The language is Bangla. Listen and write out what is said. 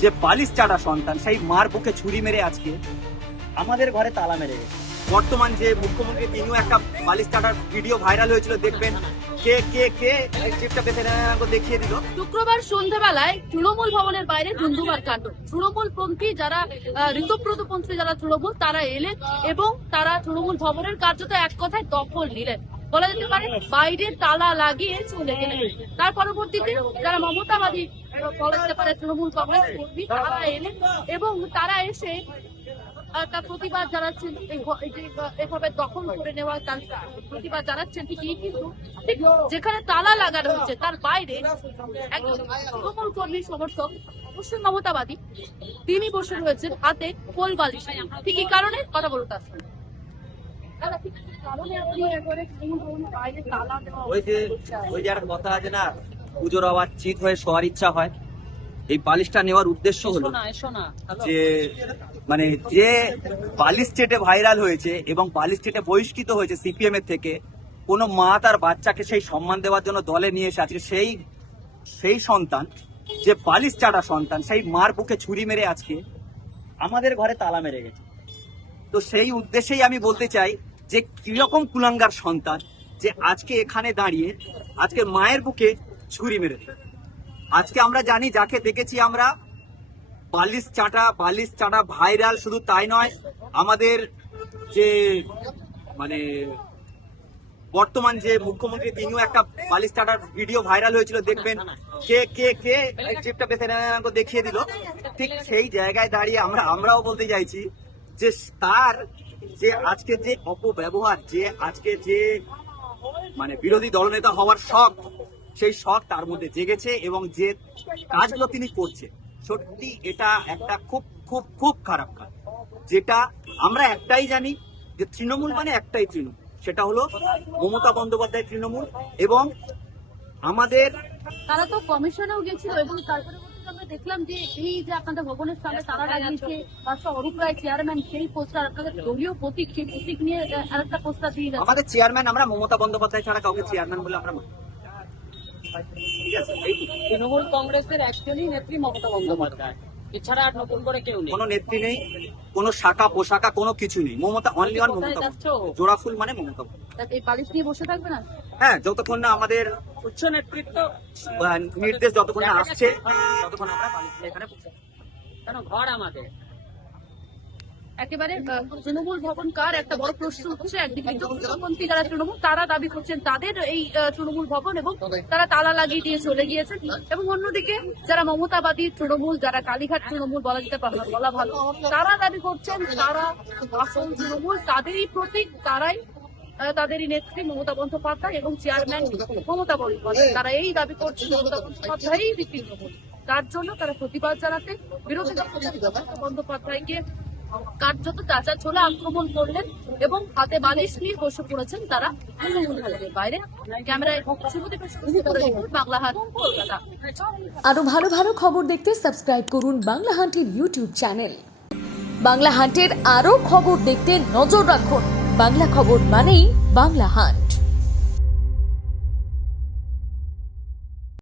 যে বালিশ চাটা সন্তান সেই মার বুকে ছুরি মেরে আজকে আমাদের ঘরে তালা মেরে গেছে। বর্তমান যে মুখ্যমন্ত্রী তিনিও একটা বালিশ চাটার ভিডিও ভাইরাল হয়েছিল, দেখবেন কে কে কে চিপটা পেতে দেখিয়ে দিল। শুক্রবার সন্ধ্যাবেলায় তৃণমূল ভবনের বাইরে ধুন্ধুমার কাণ্ড। তৃণমূল পন্থী যারা ঋতব্রত পন্থী যারা তৃণমূল তারা এলেন এবং তারা তৃণমূল ভবনের কার্যত এক কথায় দখল নিলেন, বলা যেতে পারে বাইরে তালা লাগিয়ে চলে গেলেন। তার পরবর্তীতে যারা মমতাবাদী বলা যেতে পারে তৃণমূল কংগ্রেস কর্মী তারা এলেন এবং তারা এসে তার প্রতিবাদ জানাচ্ছেন, এভাবে দখল করে নেওয়া তার প্রতিবাদ জানাচ্ছেন। ঠিকই, কিন্তু ঠিক যেখানে তালা লাগানো হচ্ছে তার বাইরে একজন তৃণমূল কর্মী সমর্থক অবশ্যই মমতাবাদী তিনি বসে রয়েছেন হাতে কোল বালিশ। ঠিকই কারণে কথা বলতে আসছেন ওই যে একটা কথা আছে না, পুজোর আওয়াজ চিত হয়ে শোয়ার ইচ্ছা হয়। এই বালিশটা নেওয়ার উদ্দেশ্য হলো যে মানে যে বালিশ চেটে ভাইরাল হয়েছে এবং বালিশ চেটে বহিষ্কৃত হয়েছে সিপিএম এর থেকে, কোন মা তার বাচ্চাকে সেই সম্মান দেওয়ার জন্য দলে নিয়ে এসে আজকে সেই সন্তান যে বালিশ চাটা সন্তান সেই মার বুকে ছুরি মেরে আজকে আমাদের ঘরে তালা মেরে গেছে। তো সেই উদ্দেশ্যেই আমি বলতে চাই যে কিরকম কুলাঙ্গার সন্তান যে আজকে এখানে দাঁড়িয়ে আজকে মায়ের বুকে ছুরি মেরে। আজকে আমরা জানি যাকে দেখেছি আমরা বালিশ চাটা ভাইরাল, শুধু তাই নয়, আমাদের যে মানে বর্তমান যে মুখ্যমন্ত্রী তিনিও একটা বালিশ চাটার ভিডিও ভাইরাল হয়েছিল, দেখবেন কে কে কে চিপটা পেতে দেখিয়ে দিল। ঠিক সেই জায়গায় দাঁড়িয়ে আমরাও বলতে চাইছি যে তার যে আজকে যে অপব্যবহার, যে আজকে যে মানে বিরোধী দলনেতা হওয়ার শখ, সেই শখ তার মধ্যে জেগেছে এবং যে কাজগুলো তিনি করছে সত্যি এটা একটা খুব খুব খুব খারাপ কাজ। যেটা আমরা একটাই জানি যে তৃণমূল মানে একটাই তৃণমূল, সেটা হলো মমতা বন্দ্যোপাধ্যায় তৃণমূল। এবং আমাদের তারা তো কমিশনেও গেছিল এবং তারপরে আমরা দেখলাম যে এই যে আপনাদের ভবনের সামনে তারা লাগিয়েছে পাশে অরূপ রায় চেয়ারম্যান, সেই পোস্টার আপনাদের দলীয় প্রতীক, সেই প্রতীক নিয়ে আরেকটা পোস্টার দিয়ে গেছে। আমাদের চেয়ারম্যান, আমরা মমতা বন্দ্যোপাধ্যায় ছাড়া কাউকে চেয়ারম্যান বলে আমরা তৃণমূল কংগ্রেসের অ্যাকচুয়ালি নেত্রী মমতা বন্দ্যোপাধ্যায়, এছাড়া আর নতুন করে কেউ নেই, কোনো নেত্রী নেই, কোনো শাখা পোশাকা কোনো কিছু নেই। মমতা অনলি অন মমতা, জোড়া ফুল মানে মমতা। এই বালিশ নিয়ে বসে থাকবে না? হ্যাঁ, যতক্ষণ না আমাদের উচ্চ নেতৃত্ব নির্দেশ যতক্ষণ না আসছে ততক্ষণ আমরা বালিশ নিয়ে এখানে বসে থাকবো। কেন ঘর আমাদের একেবারে তৃণমূল ভবন কার একটা বড় প্রশ্ন উঠছে। একদিকে মুখ্যমন্ত্রী যারা তৃণমূল তারা দাবি করছেন তাদের এই তৃণমূল ভবন এবং তারা তালা লাগিয়ে দিয়ে চলে গিয়েছেন, এবং অন্যদিকে যারা মমতাবাদী তৃণমূল, যারা কালীঘাট তৃণমূল বলা ভালো, তারা দাবি করছেন তারা আসল তৃণমূল, তাদেরই প্রতীক, তাদেরই নেত্রী মমতা বন্দ্যোপাধ্যায় এবং চেয়ারম্যান মমতা বন্দ্যোপাধ্যায়। তারা এই দাবি করছেন মমতা বন্দ্যোপাধ্যায়ই তৃণমূল। তার জন্য তারা প্রতিবাদ জানাতে বিরোধী দলনেত্রী মমতা বন্দ্যোপাধ্যায়কে কার্যত চাচা ছোলা আক্রমণ করলেন এবং হাতে বালিশ নিয়ে বসে পড়েছেন তারা তৃণমূল ভবনের বাইরে। ক্যামেরায় বাংলা হাট, কলকাতা। আরো ভালো ভালো খবর দেখতে সাবস্ক্রাইব করুন বাংলা হান্টের ইউটিউব চ্যানেল। বাংলা হান্টের আরো খবর দেখতে নজর রাখুন। বাংলা খবর মানেই বাংলা হান্ট।